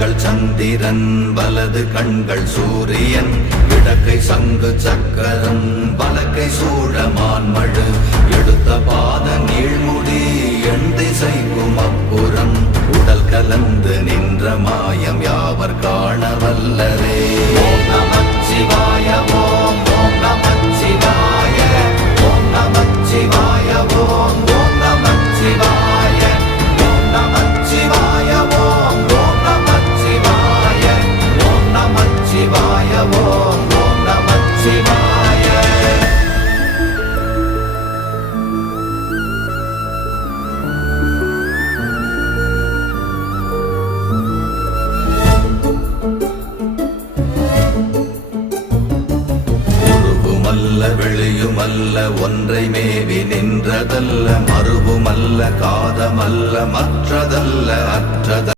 கண்கள் சந்திரன் வலது கண்கள் சூரியன் இடக்கை சங்கு சக்கரம் வலக்கை சூழமான்மழு எடுத்த பாத நீழ்முடி எண் திசைக்கும் அப்புறம் உடல் கலந்து நின்ற மாயம் யாவர் காண வல்லரே. ஓம் நமச்சிவாய ஓம் ஓம் நமச்சிவாய ஓம் நமச்சிவாய ஓம் ஓம் நமச்சிவாய ஓம் நமச்சிவாய ஓம் ஓம் நமச்சிவாய ஓம் நமச்சிவாய ஓம் ஓம் நமச்சிவாய. வெளியுமல்ல ஒன்றை மேவி நின்றதல்ல மறுவுமல்ல காதமல்ல மற்றதல்ல அற்றதல்ல